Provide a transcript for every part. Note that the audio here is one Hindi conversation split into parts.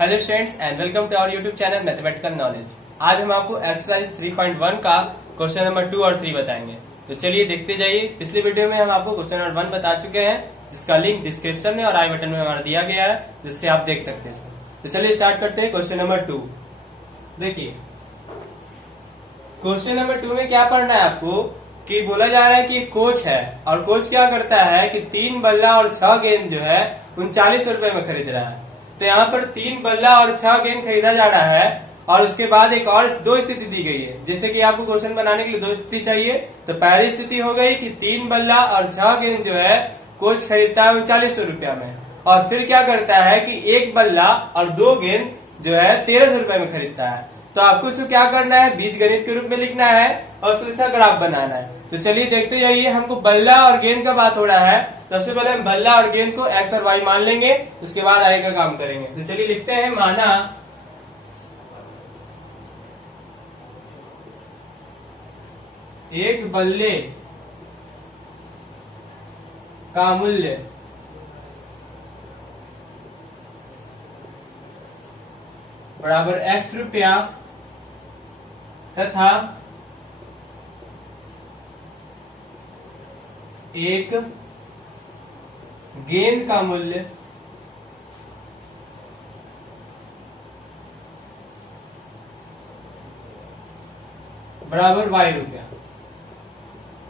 Hello students and welcome to our YouTube channel mathematical knowledge. आज हम आपको एक्सरसाइज 3.1 का क्वेश्चन नंबर 2 और 3 बताएंगे। तो चलिए देखते जाइए। पिछले वीडियो में हम आपको क्वेश्चन नंबर 1 बता चुके हैं, जिसका लिंक डिस्क्रिप्शन में और आई बटन में हमारा दिया गया है, जिससे आप देख सकते हैं। तो चलिए स्टार्ट करते हैं क्वेश्चन नंबर 2। देखिए क्वेश्चन नंबर 2 में क्या पढ़ना है आपको कि बोला जा रहा है कि कोच है और कोच क्या करता है कि 3 बल्ला और 6 गेंद जो है 39 रुपए में खरीद रहा है। तो यहाँ पर 3 बल्ला और 6 गेंद खरीदा जा रहा है और उसके बाद एक और दो स्थिति दी गई है। जैसे कि आपको क्वेश्चन बनाने के लिए दो स्थिति चाहिए, तो पहली स्थिति हो गई कि 3 बल्ला और 6 गेंद जो है कोच खरीदता है 39 रुपया में, और फिर क्या करता है कि 1 बल्ला और 2 गेंद जो है 1300 रुपए में खरीदता है। तो आपको इसको क्या करना है, बीजगणित के रूप में लिखना है और उसको इसका ग्राफ बनाना है। तो चलिए देखते जाइए। हमको बल्ला और गेंद का बात हो रहा है। सबसे पहले हम बल्ला और गेंद को एक्स और वाई मान लेंगे, उसके बाद आगे का काम करेंगे। तो चलिए लिखते हैं, माना एक बल्ले का मूल्य बराबर x रुपया तथा एक गेंद का मूल्य बराबर y रुपया।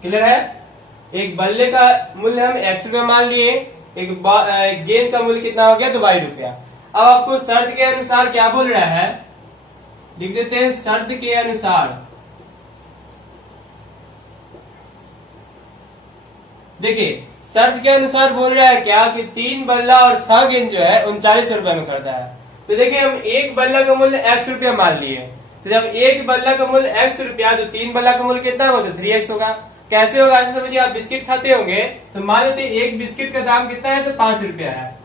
क्लियर है? एक बल्ले का मूल्य हम x रुपया मान लिए, एक गेंद का मूल्य कितना हो गया तो y रुपया। अब आपको शर्त के अनुसार क्या बोल रहा है, लिख देते हैं शर्त के अनुसार। देखिए शर्त के अनुसार बोल रहा है क्या कि 3 बल्ला और 6 गेंद जो है 39 रुपए में खरीदा है। तो देखिए हम एक बल्ला का मूल्य x रुपया मान लिए, तो जब एक बल्ला का मूल्य x रुपया तो 3 बल्ला का मूल्य कितना होगा, तो 3x होगा। कैसे होगा ऐसे समझिए, आप बिस्किट खाते होंगे तो मान लेते एक बिस्किट का दाम कितना है तो 5 रुपया है।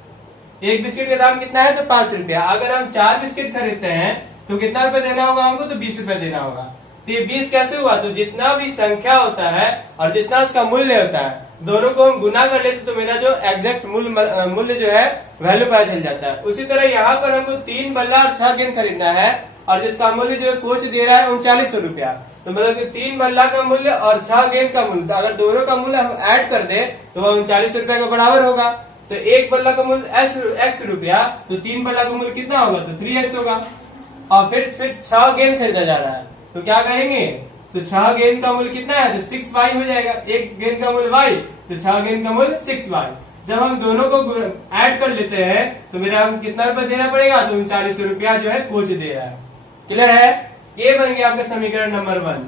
एक बिस्किट का दाम कितना है तो 5 रुपया। अगर हम 4 बिस्किट खरीदते हैं तो कितना रुपए देना होगा हमको, तो 20 रुपए देना होगा। तो ये 20 कैसे हुआ, तो जितना भी संख्या होता है और जितना उसका मूल्य होता है दोनों को हम गुना कर लेते तो मेरा जो एग्जैक्ट मूल्य जो है वैल्यू पता चल जाता है। उसी तरह यहाँ पर हमको 3 बल्ला और 6 गेंद खरीदना है और जिसका मूल्य जो है कोच दे रहा है 39 रुपया। तो मतलब कि 3 बल्ला का मूल्य और 6 गेंद का मूल्य, अगर दोनों का मूल्य हम ऐड कर दे तो वह 39 रुपया के बराबर होगा। तो एक बल्ला का मूल्य x रुपया, तो 3 बल्ला का मूल्य कितना होगा, तो 3x होगा। और फिर 6 गेंद खरीदा जा रहा है, तो क्या कहेंगे, तो 6 गेंद का मूल्य कितना है, तो 6y हो जाएगा। एक गेंद का मूल्य y, तो 6 गेंद का मूल्य 6y। जब हम दोनों को ऐड कर लेते हैं तो मेरा हम कितना रुपया देना पड़ेगा, तो 39 रुपया जो है कोच दे रहा है। क्लियर है? ये बन गया आपका समीकरण नंबर 1।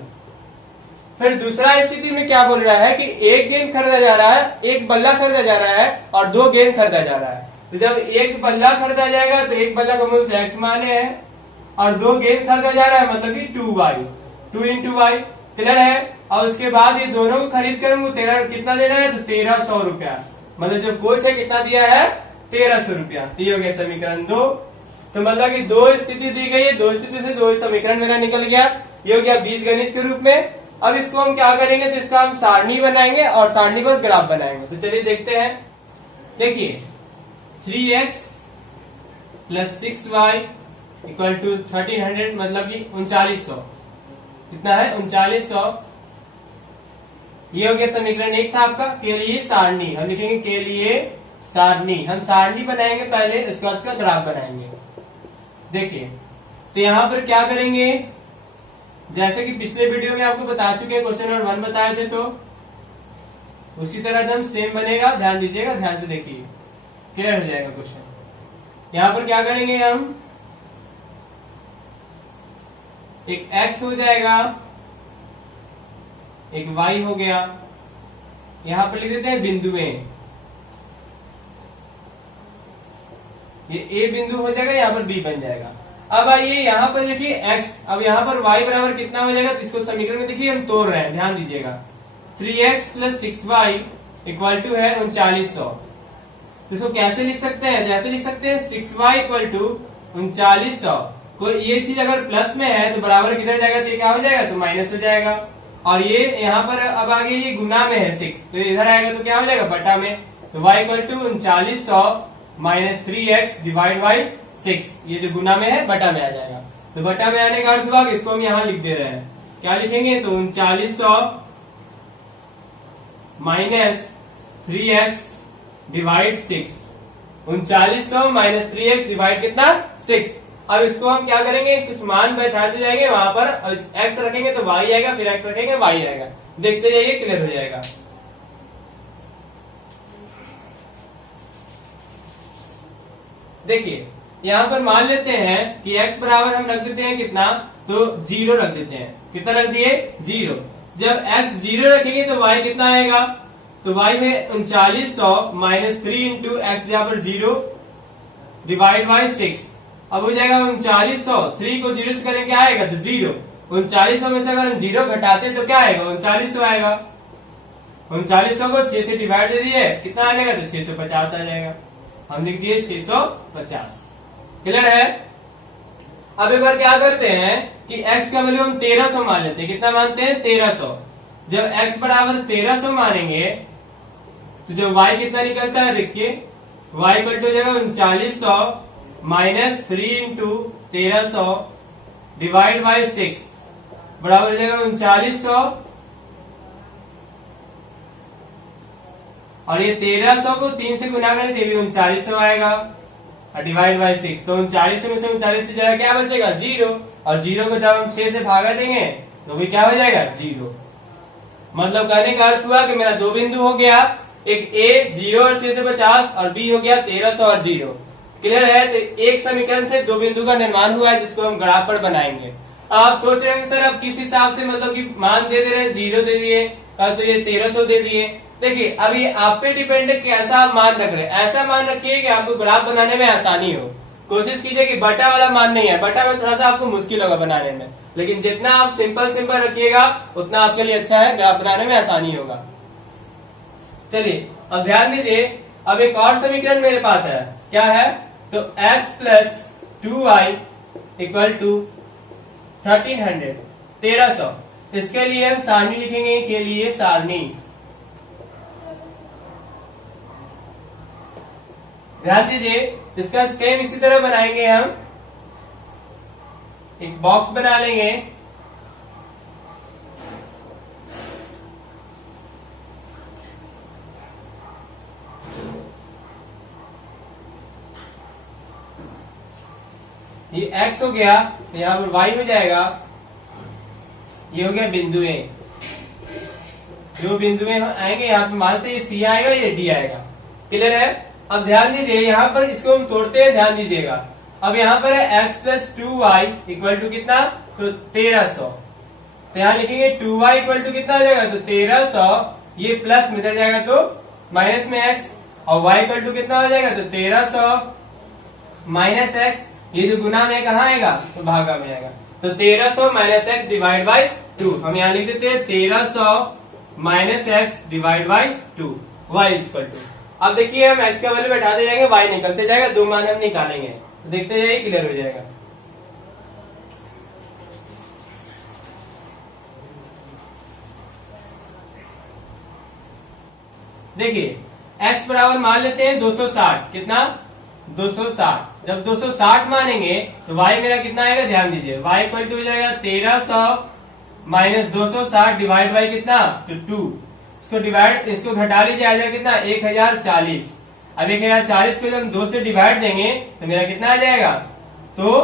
फिर दूसरा स्थिति में क्या बोल रहा है कि एक गेंद खरीदा जा रहा है, एक बल्ला खरीदा जा रहा है और 2 गेंद खरीदा जा रहा है। तो जब एक बल्ला खरीदा जाएगा तो एक बल्ला का मूल्य x माने है और 2 गेंद खरीदा जा रहा है मतलब कि 2y, 2 into y। क्लियर है? और उसके बाद ये दोनों को खरीद कर हमको 13 कितना देना है, तो 1300 रुपया। मतलब जो कोच है कितना दिया है, 1300 रुपया। तो ये हो गया समीकरण 2। तो मतलब कि 2 स्थिति दी गई है, 2 स्थिति से 2 समीकरण मेरा निकल गया। ये हो गया बीजगणित के रूप में। अब इसको हम क्या करेंगे, तो इसका हम सारणी बनाएंगे और सारणी पर ग्राफ बनाएंगे। तो चलिए देखते हैं। देखिए 3x plus 6y equal to 1300 मतलब कि 3900। कितना है, 3900। ये हो गया समीकरण 1 था आपका। के लिए सारणी हम लिखेंगे, के लिए सारणी। हम सारणी बनाएंगे पहले, उसके बाद इसका ग्राफ बनाएंगे। देखिए तो यहां पर क्या करेंगे, जैसे कि पिछले वीडियो में आपको बता चुके हैं, क्वेश्चन नंबर 1 बताए थे, तो उसी तरह एकदम सेम बनेगा। ध्यान दीजिएगा, ध्यान से देखिए, क्लियर हो जाएगा क्वेश्चन। यहां पर क्या करेंगे, हम एक x हो जाएगा, एक y हो गया। यहां पर लिख देते हैं बिंदुएं। ये a बिंदु हो जाएगा, यहां पर b बन जाएगा। अब आइए यहां पर देखिए x, अब यहां पर y बराबर कितना हो जाएगा, तो इसको समीकरण में देखिए हम तोड़ रहे हैं, ध्यान दीजिएगा। 3x plus 6y equal to है 3900। तो इसको कैसे लिख सकते हैं, जैसे लिख सकते हैं 6y इक्वल टू 3900। कोई ये चीज अगर प्लस में है तो बराबर किधर जाएगा, तो ये क्या हो जाएगा, तो माइनस हो जाएगा। और ये यहाँ पर अब आगे ये गुना में है 6, तो इधर आएगा तो क्या हो जाएगा, बटा में। तो y equal to 3900 minus 3x divide by 6, ये जो गुना में है बटा में आ जाएगा। तो बटा में आने का अर्थ हुआ कि इसको हम यहाँ लिख दे रहे हैं। क्या लिखेंगे? तो 3900 minus 3x divide 6। 3900 minus 3x divide कितना? 6। अब इसको हम क्या करेंगे? कुछ मान बैठाते जाएंगे वहां पर, x रखेंगे तो y आएगा, फिर x रखेंगे y आएगा। देखते जाइए, क्लियर हो जाएगा। देखिए यहां पर मान लेते हैं कि x बराबर हम रख देते हैं कितना? तो 0 रख देते हैं। कितना रख दिए? 0। जब x 0 रखेंगे तो y कितना आएगा? तो y है 3900 माइनस 3 इंटू एक्स जहां पर 0 डिवाइड बाई 6। अब हो जाएगा 3900, 3 को 0 से करें क्या आएगा? तो 0। 3900 में से अगर हम 0 घटाते तो क्या आएगा? 3900 आएगा। 3900 को 6 से डिवाइड दे दिए, कितना आ जाएगा? तो 650 आ जाएगा। हम लिख दिए 650। क्लियर है? अब एक बार क्या करते हैं कि x का वैल्यू हम 1300 मान लेते हैं। कितना मानते हैं? 1300। जब x बराबर 1300 मानेंगे तो जो y कितना निकलता है? देखिए y इक्वल टू हो जाएगा 3900 माइनस 3 इंटू 1300 डिवाइड बाई 6 बराबर हो जाएगा 3900, और ये 1300 को 3 से गुना करें तो भी 3900 आएगा, और डिवाइड बाई 6। तो 3900 में से 39 से जाएगा क्या बचेगा? 0। और 0 को जब हम 6 से भागा देंगे तो भी क्या हो जाएगा? 0। मतलब कहने का अर्थ हुआ कि मेरा दो बिंदु हो गया, एक a 0 और 650, और b हो गया 1300 और 0। क्लियर है? तो एक समीकरण से दो बिंदु का निर्माण हुआ है जिसको हम ग्राफ पर बनाएंगे। आप सोच रहे हैं सर अब किस हिसाब से, मतलब कि मान दे रहे हैं, 0 दे दिए, तो ये 1300 दे दिए। देखिए अब ये आप पे डिपेंड है कैसा आप मान रख रहे हैं। ऐसा मान रखिए कि आपको ग्राफ बनाने में आसानी हो। कोशिश कीजिए कि बटा वाला मान नहीं है, बटा में थोड़ा सा आपको मुश्किल होगा बनाने में, लेकिन जितना आप सिंपल सिंपल रखिएगा उतना आपके लिए अच्छा है, ग्राफ बनाने में आसानी होगा। चलिए अब ध्यान दीजिए, अब एक और समीकरण मेरे पास है। क्या है? तो x plus 2y equal to 1300। इसके लिए हम सारणी लिखेंगे, के लिए सारणी। ध्यान दीजिए, इसका सेम इसी तरह बनाएंगे हम। एक बॉक्स बना लेंगे, ये x हो गया, तो यहां पर y हो जाएगा। ये हो गया बिंदुएं, जो बिंदुएं आएंगे यहाँ पे मानते हैं C आएगा, ये D आएगा। क्लियर है? अब ध्यान दीजिए, यहाँ पर इसको हम तोड़ते हैं, ध्यान दीजिएगा। अब यहाँ पर है x plus 2y equal to कितना? तो 1300। तो यहाँ लिखेंगे 2y इक्वल टू कितना हो जाएगा? तो 1300, ये प्लस में इधर जाएगा तो माइनस में x, और y इक्वल टू कितना हो जाएगा? तो 1300 माइनस x, ये जो गुना में कहाँ आएगा? तो भागा में आएगा। तो 1300 माइनस एक्स डिवाइड बाई 2, हम यहाँ लिख देते हैं 1300 minus x divide by 2, y equal to. अब देखिए हम x का वैल्यू बैठाते जाएंगे, y निकलते जाएगा, दो मान हम निकालेंगे, तो देखते जाइए, क्लियर हो जाएगा। देखिए x बराबर मान लेते हैं 260। कितना? 260। जब 260 मानेंगे तो y मेरा कितना आएगा? ध्यान दीजिए, y इक्वल टू हो जाएगा 1300 माइनस 260 डिवाइड बाई कितना? तो 2। इसको डिवाइड, इसको घटा लीजिए, आ जाएगा कितना? 1040। अब 1040 को जब हम 2 से डिवाइड देंगे तो मेरा कितना आ जाएगा? तो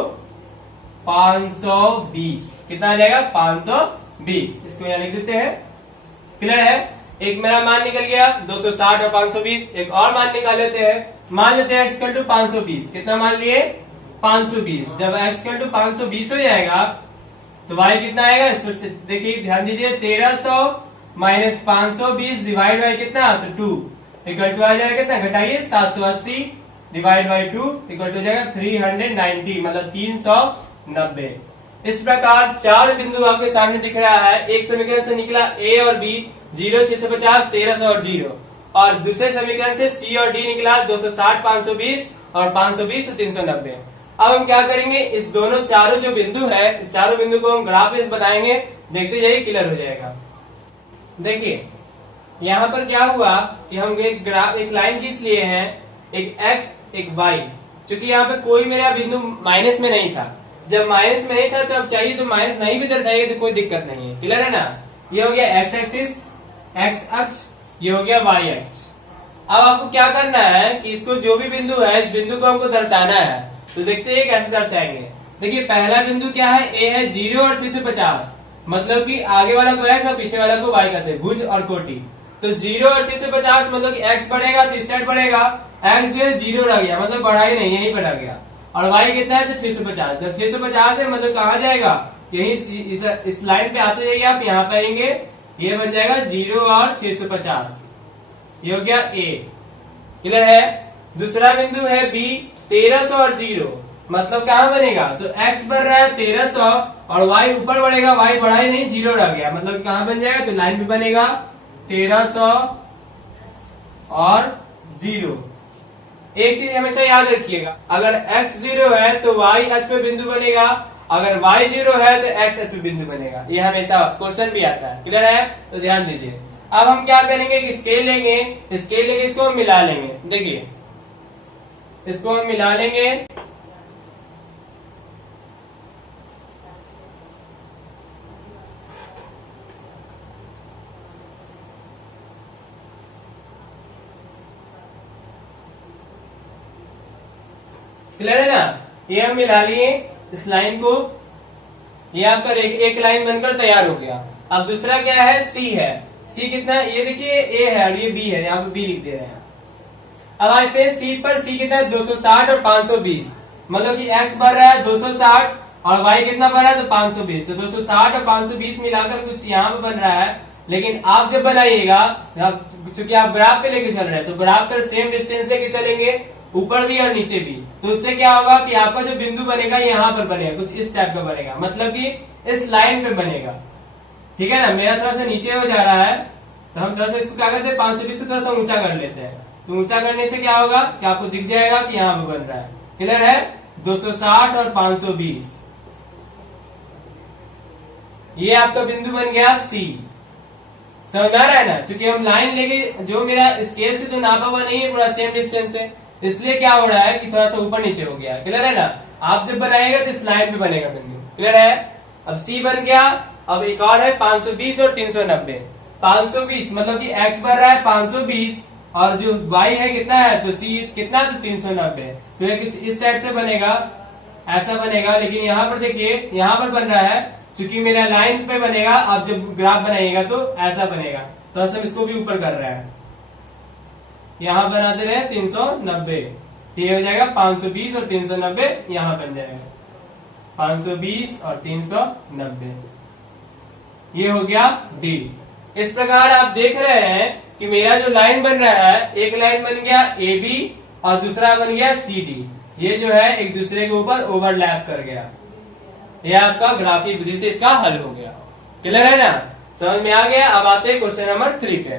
520। कितना आ जाएगा? 520। इसको यहाँ लिख देते हैं। क्लियर है? एक मेरा मान निकल गया 260 और 520। एक और मान निकाल लेते हैं, मान लेते हैं x इक्वल टू 520। कितना मान लिए? 520। जब x इक्वल टू 520 हो जाएगा तो y कितना आएगा? इसको देखिए, ध्यान दीजिए, 1300 माइनस 520 डिवाइड बाई कितना? तो 2 इक्वल टू आ जाएगा कितना? घटाइए, 780 डिवाइड बाई 2 इक्वल टू हो जाएगा 390, मतलब 390। इस प्रकार चार बिंदु आपके सामने दिख रहा है। एक समीकरण से निकला a और b, 0, 650, 1300 और 0, और दूसरे समीकरण से c और d निकला 260, 520 और 520 और 390। अब हम क्या करेंगे? इस दोनों चारों जो बिंदु है, इस चारों बिंदु को हम ग्राफ में बताएंगे, देखते जाइए, क्लियर हो जाएगा। देखिए यहाँ पर क्या हुआ कि हम एक ग्राफ, एक लाइन खींच लिए हैं, एक x एक y, क्योंकि यहाँ पे कोई मेरा बिंदु माइनस में नहीं था। जब माइनस में नहीं था तो अब चाहिए तो माइनस नहीं भी दर्शाइए तो कोई दिक्कत नहीं है। क्लियर है ना। ये हो गया एक्स एक्सिस, एक्स अक्ष, ये हो गया वाई अक्ष। अब आपको क्या करना है कि इसको जो भी बिंदु है इस बिंदु को हमको दर्शाना है। तो देखते हैं कैसे दर्शाएंगे। देखिए पहला बिंदु क्या है, ए है 0 और 650, मतलब कि आगे वाला को एक्स और पीछे वाला को वाई कहते हैं, भुज और कोटि। तो 0 और 650 मतलब कि एक्स बढ़ेगा तो इस साइड बढ़ेगा, एक्स जो है 0 रह गया मतलब बढ़ा ही नहीं, यही बढ़ा गया। और वाई कितना है तो 650, जब 650 है मतलब कहाँ जाएगा, यही इस लाइन पे आते जाइए आप, यहाँ पे आएंगे, ये बन जाएगा 0 और 650, ये हो गया ए। क्लियर है। दूसरा बिंदु है बी 1300 और 0, मतलब कहाँ बनेगा तो एक्स बढ़ रहा है 1300 और वाई ऊपर बढ़ेगा, वाई बढ़ा ही नहीं 0 रह गया, मतलब कहाँ बन जाएगा तो लाइन पे बनेगा 1300 और 0। एक चीज हमेशा याद रखिएगा, अगर x 0 है तो y अक्ष पे बिंदु बनेगा, अगर y 0 है तो x अक्ष पे बिंदु बनेगा। ये हमेशा क्वेश्चन भी आता है। क्लियर है, तो ध्यान दीजिए। अब हम क्या करेंगे कि स्केल लेंगे, इसको हम मिला लेंगे। देखिए इसको हम मिला लेंगे, क्लियर है ना। ये हम मिला लिए इस लाइन को, ये आपका एक लाइन बनकर तैयार हो गया। अब दूसरा क्या है, सी है। सी कितना है, ये देखिए ए है और ये बी है, यहाँ पे बी लिख दे रहे हैं। अब आते हैं सी पर। सी कितना है 260 और 520, मतलब कि एक्स बढ़ रहा है 260 और वाई कितना बढ़ रहा है तो 520, तो 260 और 520 मिलाकर कुछ यहाँ पे बन रहा है। लेकिन आप जब बनाइएगा, चूंकि आप ग्राफ पे लेके चल रहे हैं तो ग्राफ पर सेम डिस्टेंस लेके चलेंगे, ऊपर भी और नीचे भी। तो उससे क्या होगा कि आपका जो बिंदु बनेगा यहाँ पर बनेगा, कुछ इस टाइप का बनेगा, मतलब कि इस लाइन पे बनेगा। ठीक है ना। मेरा थोड़ा सा नीचे हो जा रहा है तो हम थोड़ा सा इसको क्या करते हैं 520 को थोड़ा सा ऊंचा कर लेते हैं। तो ऊंचा करने से क्या होगा कि आपको दिख जाएगा कि यहाँ पे बन रहा है। क्लियर है। 260 और 520, ये आपका बिंदु बन गया सी। समझ आ रहा है ना। क्योंकि हम लाइन लेके, जो मेरा स्केल से तो नापा हुआ नहीं है, पूरा सेम डिस्टेंस है, इसलिए क्या हो रहा है कि थोड़ा सा ऊपर नीचे हो गया। क्लियर है ना। आप जब बनाएगा तो इस लाइन पे बनेगा बिंदु। क्लियर है। अब सी बन गया। अब एक और है 520 और 390। 520 मतलब कि एक्स बढ़ रहा है 520 और जो वाई है कितना है तो सी कितना तो 390। तो ये इस साइड से बनेगा, ऐसा बनेगा। लेकिन यहाँ पर देखिए, यहाँ पर बन रहा है, चूंकि मेरा लाइन पे बनेगा, अब जब ग्राफ बनाइएगा तो ऐसा बनेगा। तो हम इसको भी ऊपर कर रहे हैं, यहाँ बनाते रहे 390, तो ये हो जाएगा 520 और 390, यहाँ बन जाएगा 520 और 390, ये हो गया डी। इस प्रकार आप देख रहे हैं कि मेरा जो लाइन बन रहा है, एक लाइन बन गया ए बी और दूसरा बन गया सी डी। ये जो है एक दूसरे के ऊपर ओवरलैप कर गया। ये आपका ग्राफिक विधि से इसका हल हो गया। क्लियर है ना, समझ में आ गया। अब आते हैं क्वेश्चन नंबर 3 पे।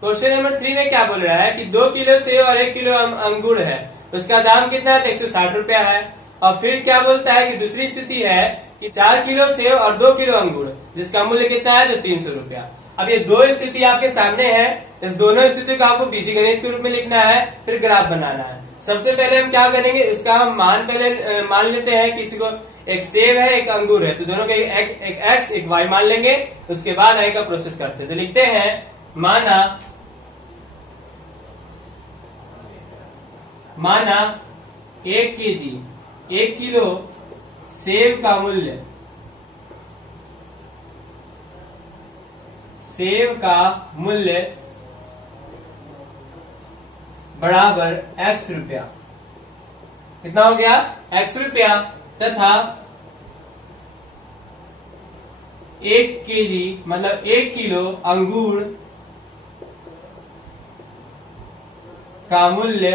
क्वेश्चन नंबर 3 में क्या बोल रहा है कि 2 किलो सेब और 1 किलो अंगूर है, उसका दाम कितना है तो 160 रुपया है। और फिर क्या बोलता है कि दूसरी स्थिति है कि 4 किलो सेब और 2 किलो अंगूर, जिसका मूल्य कितना है तो 300 रुपया। अब ये दो स्थिति आपके सामने है, इस दोनों स्थिति को आपको बीजगणित के रूप में लिखना है, फिर ग्राफ बनाना है। सबसे पहले हम क्या करेंगे, इसका हम मान पहले मान लेते हैं, किसी को एक सेब है एक अंगूर है, तो दोनों के एक एक्स एक वाई मान लेंगे, उसके बाद आगे का प्रोसेस करते हैं। तो लिखते हैं माना 1 केजी 1 किलो सेब का मूल्य, बराबर x रुपया। कितना हो गया x रुपया, तथा 1 केजी मतलब 1 किलो अंगूर का मूल्य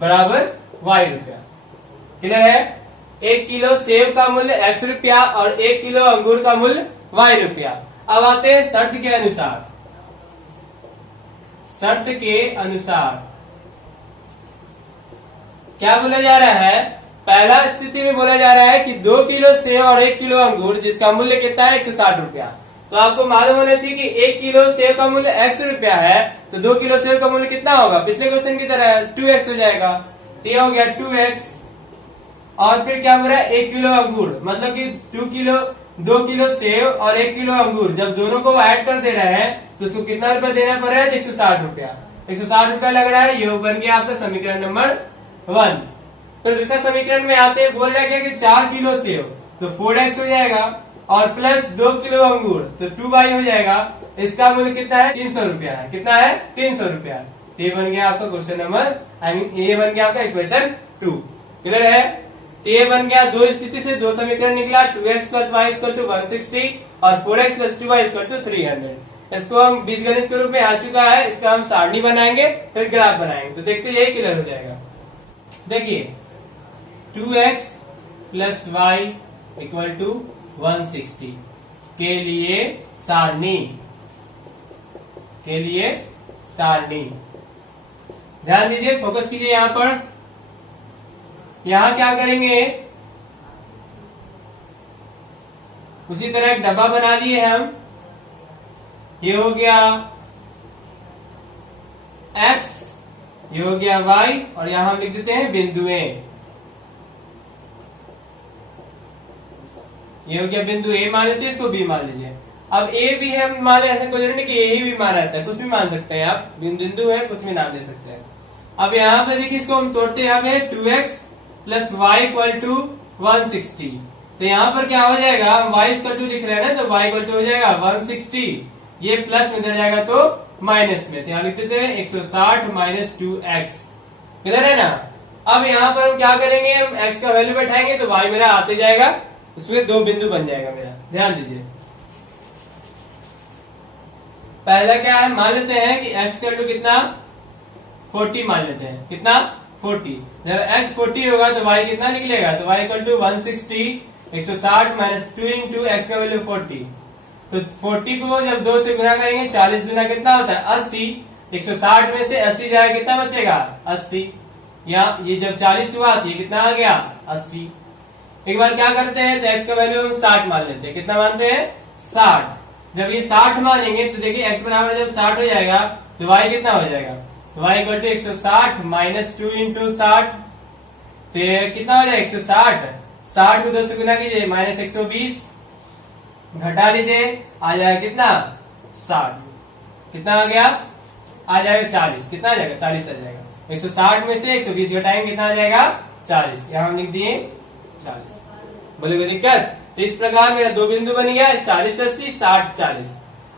बराबर y रुपया। क्लियर है। 1 किलो सेब का मूल्य x रुपया और 1 किलो अंगूर का मूल्य y रुपया। अब आते हैं शर्त के अनुसार क्या बोला जा रहा है। पहला स्थिति में बोला जा रहा है कि 2 किलो सेब और 1 किलो अंगूर, जिसका मूल्य कितना है 160 रुपया। तो आपको मालूम होना चाहिए कि 1 किलो सेव का मूल्य x रुपया है, तो 2 किलो सेव का मूल्य कितना होगा, पिछले क्वेश्चन की तरह 2x हो जाएगा। तो ये हो गया 2x, और फिर क्या हो रहा है 1 किलो अंगूर, मतलब कि 2 किलो सेव और 1 किलो अंगूर, जब दोनों को ऐड कर दे रहे हैं तो उसको कितना रुपया देना पड़ रहा है, 160 रुपया। 160 रुपया लग रहा है, ये बन गया आपका समीकरण नंबर 1। तो दूसरा समीकरण में आते हैं, बोल रहा है कि 4 किलो सेव तो 4x हो जाएगा, और प्लस 2 किलो अंगूर तो 2y हो जाएगा। इसका मूल्य कितना है, 300 रुपया है। कितना है, 300 रुपया। तो ये बन गया आपका क्वेश्चन नंबर, ये बन गया आपका इक्वेशन 2। क्लियर है। तो ये बन गया, दो स्थिति से दो समीकरण निकला, 2x plus Y equal to 160 और 4x plus 2y equal to 300। इसको हम बीजगणित के रूप में आ चुका है, इसका हम सारणी बनाएंगे, फिर ग्राफ बनाएंगे, तो देखते यही क्लियर हो जाएगा। देखिए 2x plus Y equal to 160 के लिए सारणी, ध्यान दीजिए, फोकस कीजिए यहां पर। यहां क्या करेंगे, उसी तरह एक डब्बा बना लिए हम, ये हो गया x, ये हो गया y, और यहां हम लिख देते हैं बिंदुएं। ये हो गया बिंदु A मान लेते हैं, इसको B मान लीजिए। अब A भी है, हम मान ऐसा कोई नहीं कि A ही भी मान रहता है, कुछ भी मान सकते हैं आप, बिंदु है, कुछ भी नाम दे सकते हैं। अब यहाँ पे देखिए, इसको हम तोड़ते हैं, यहाँ पे 2x plus Y equal to 160। तो यहाँ पर क्या हो जाएगा, हम y इक्वल टू लिख रहे हैं ना, तो y इक्वल टू हो जाएगा 160, ये प्लस में इधर जाएगा तो माइनस में, तो यहाँ लिख देते हैं 160 माइनस 2x। क्लियर है ना। अब यहाँ पर हम क्या करेंगे, हम x का वैल्यू बैठाएंगे तो y मेरा आते जाएगा, उसमें दो बिंदु बन जाएगा मेरा। ध्यान दीजिए, पहला क्या है, मान लेते हैं कि x इक्वल टू कितना 40 मान लेते हैं, कितना 40। जब x 40 होगा तो y कितना निकलेगा, तो y equal to 160, 160 minus 2 into x का वैल्यू 40। तो 40 को जब 2 से गुना करेंगे, 40 गुना कितना होता है 80, 160 में से 80 जाएगा, कितना बचेगा 80। या ये जब 40 हुआ तो ये कितना आ गया 80। एक बार क्या करते हैं, तो x का वैल्यू हम 60 मान लेते हैं, कितना मानते हैं 60। जब ये 60 मानेंगे तो देखिए x बराबर जब 60 हो जाएगा तो y कितना हो जाएगा, y equal to 160 minus 2 into 60, तो कितना हो जाएगा 160। 60 को 2 से गुना कीजिए, माइनस 120, घटा लीजिए, आ जाएगा कितना 60, कितना आ गया, आ जाएगा 40, कितना आ जाएगा 40 आ जाएगा। 160 में से 120 घटाएंगे, कितना आ जाएगा 40, यहाँ हम लिख दिए 40। बोले कोई दिक्कत। तो इस प्रकार मेरा दो बिंदु बन गया, 40 80, 60 40।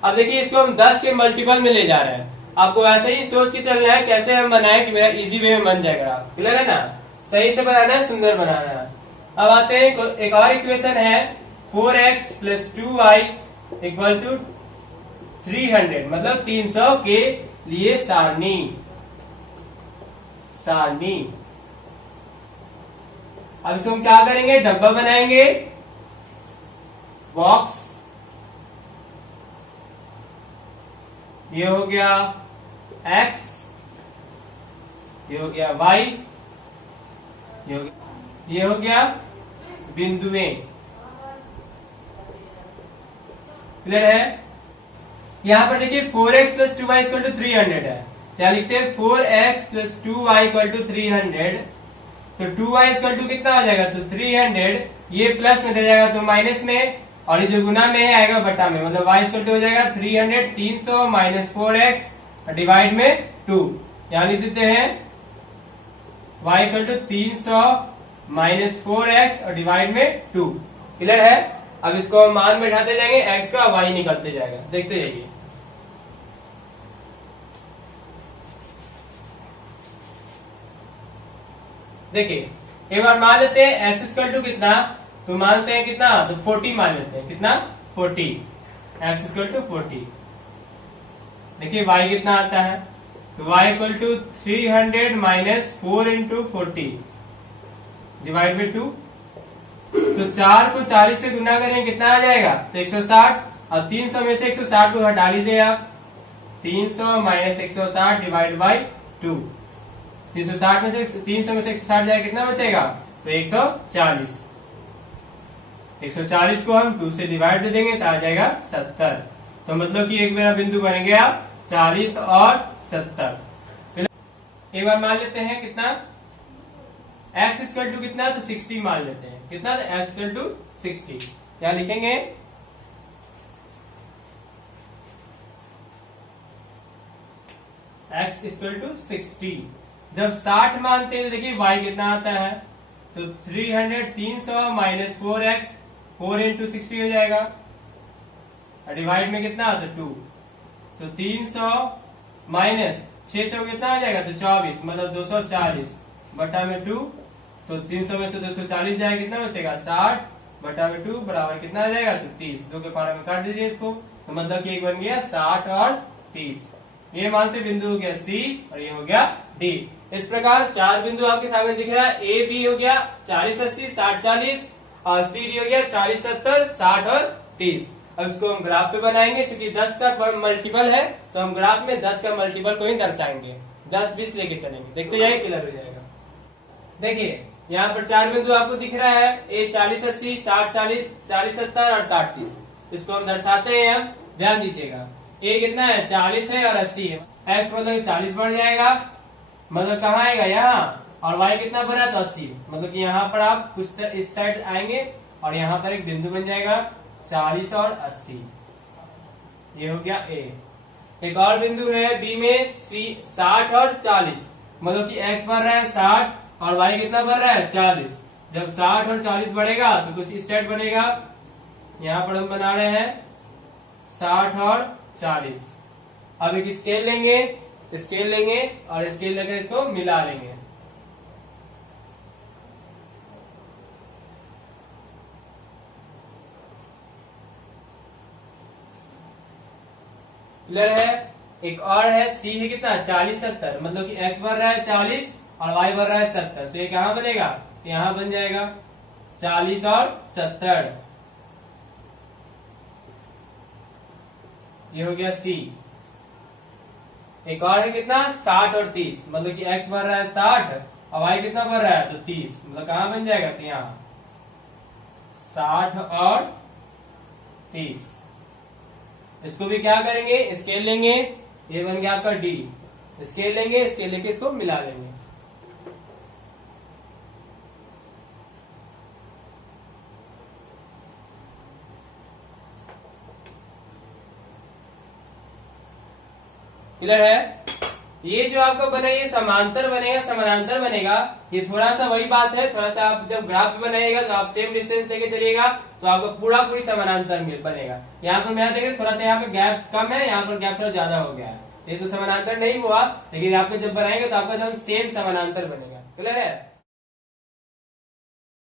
अब देखिए इसको हम 10 के मल्टीपल में ले जा रहे हैं, आपको ऐसे ही सोच के चलना है कैसे हम बनाए कि मेरा इजी वे में बन जाएगा। क्लियर है ना, सही से बनाना है, सुंदर बनाना है। अब आते हैं, एक और इक्वेशन है 4x plus 2y equal to 300, मतलब 300 के लिए सारणी। अब इसको हम क्या करेंगे, डब्बा बनाएंगे, बॉक्स, ये हो गया x, ये हो गया y, ये हो गया बिंदुएं। क्लियर है। यहां पर देखिए 4x plus 2y equal to 300 है, क्या लिखते हैं 4x plus 2y equal to 300। तो 2y इक्वल टू कितना हो जाएगा, तो 300, ये प्लस में दे जाएगा तो माइनस में, और ये जो गुना में है आएगा बटा में, मतलब y इक्वल टू हो जाएगा 300, 300 माइनस 4x डिवाइड में 2, यहाँ लिख देते हैं y equal to 300 minus 4x और डिवाइड में 2। क्लियर है। अब इसको हम मान बैठाते जाएंगे, x का y निकलते जाएगा, देखते जाइए। देखिए एक बार मान लेते हैं x इक्वल टू कितना, तो मानते हैं कितना, तो 40 मान लेते हैं, कितना 40, x इक्वल टू 40। देखिए y कितना आता है, तो y equal to 300 minus 4 into 40 divide by 2। तो 4 को 40 से गुना करें, कितना आ जाएगा, तो 160, और 300 में से 160 को हटा लीजिए आप, 300 माइनस 160 डिवाइड बाई 2। 360 में से 300 में से 160 जाएगा, कितना बचेगा, तो 140। 140 को हम 2 से डिवाइड दे देंगे तो आ जाएगा 70। तो मतलब कि एक मेरा बिंदु बन गया 40 और 70। एक बार मान लेते हैं कितना, x इक्वल टू कितना, तो 60 मान लेते हैं। कितना, तो x इक्वल टू 60। क्या लिखेंगे, x इक्वल टू 60। जब 60 मानते हैं तो देखिए y कितना आता है, तो 300 माइनस 4x, 4 इंटू 60 हो जाएगा। डिवाइड में कितना आता है 2, तो 300 माइनस 6 चौक कितना आ जाएगा, तो 24, मतलब 240 बटा में 2। तो 300 में से 240 जाएगा, कितना बचेगा 60 बटा में 2 बराबर कितना आ जाएगा, तो 30। 2 के पारा में काट दीजिए इसको, तो मतलब कि एक बन गया 60 और 30। ये मानते बिंदु हो गया C और ये हो गया D। इस प्रकार 4 बिंदु आपके सामने दिख रहा है। A B हो गया 40 80 60 40 और C D हो गया 40 70 60 और 30। अब इसको हम ग्राफ पे बनाएंगे, क्योंकि 10 का मल्टीपल है तो हम ग्राफ में 10 का मल्टीपल को ही दर्शाएंगे, 10 20 लेके चलेंगे। देखते जाइए, क्लियर हो जाएगा। देखिए यहाँ पर 4 बिंदु आपको दिख रहा है, A 40 80 60 40 40 70 और 60 30। इसको हम दर्शाते हैं। हम ध्यान दीजिएगा, A कितना है 40 है और 80 है। x मतलब 40 बढ़ जाएगा, मतलब कहाँ आएगा यहाँ, और y कितना बढ़ा तो 80, मतलब कि यहाँ पर आप कुछ इस साइड आएंगे और यहाँ पर एक बिंदु बन जाएगा 40 और 80। ये हो गया A। एक और बिंदु है B में C 60 और 40, मतलब कि x बढ़ रहा है 60 और y कितना बढ़ रहा है 40। जब 60 और 40 बढ़ेगा तो कुछ इस साइड बनेगा, यहाँ पर हम बना रहे हैं 60 और 40। अब एक स्केल लेंगे और स्केल लेकर इसको मिला लेंगे। क्लियर है। एक और है C है कितना 40 70, मतलब कि x बढ़ रहा है 40 और y बढ़ रहा है 70। तो ये कहां बनेगा, यहां बन जाएगा 40 और 70। ये हो गया C। एक और है कितना 60 और 30, मतलब कि x बढ़ रहा है 60 और y कितना बढ़ रहा है तो 30, मतलब कहां बन जाएगा, तो यहाँ 60 और 30। इसको भी क्या करेंगे, स्केल लेंगे, ये बन गया आपका D। स्केल लेंगे, स्केल लेके इसको मिला लेंगे। क्लियर है। ये जो आपका बना ये समांतर बनेगा समानांतर बनेगा, ये थोड़ा सा वही बात है। थोड़ा सा आप जब ग्राफ बनाइएगा तो आप सेम डिस्टेंस लेके चलिएगा तो आपको पूरी समानांतर बनेगा। यहाँ पर मैं देखें थोड़ा सा यहाँ पे गैप कम है, यहाँ पर गैप थोड़ा ज्यादा हो गया है। ये तो समानांतर नहीं हुआ, लेकिन आपको जब बनाएंगे तो आपका जब सेम समानांतर बनेगा। क्लियर है।